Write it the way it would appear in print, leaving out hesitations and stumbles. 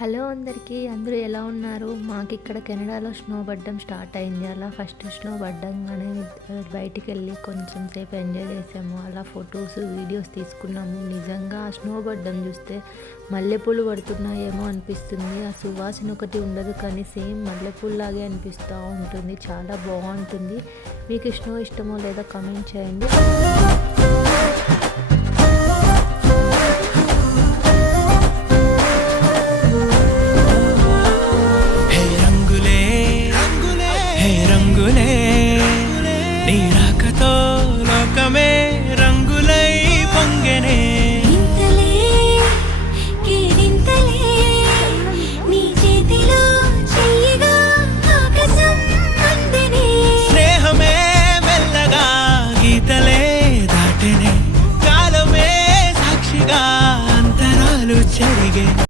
Hello అందరికీ, అందరూ ఎలా ఉన్నారు? మాకు ఇక్కడ కెనడాలో స్నో పడడం స్టార్ట్ అయింది. అలా ఫస్ట్ స్నో పడ్డంగానే బయటికి వెళ్ళి కొంచెం సేపు ఎంజాయ్ చేసాము. అలా ఫొటోస్ వీడియోస్ తీసుకున్నాము. నిజంగా ఆ స్నో పడ్డం చూస్తే మల్లెపూలు పడుతున్నాయేమో అనిపిస్తుంది. ఆ సువాసన ఒకటి ఉండదు, కానీ సేమ్ మల్లెపూలు అనిపిస్తూ ఉంటుంది. చాలా బాగుంటుంది. మీకు స్నో ఇష్టమో లేదో కామెంట్ చేయండి.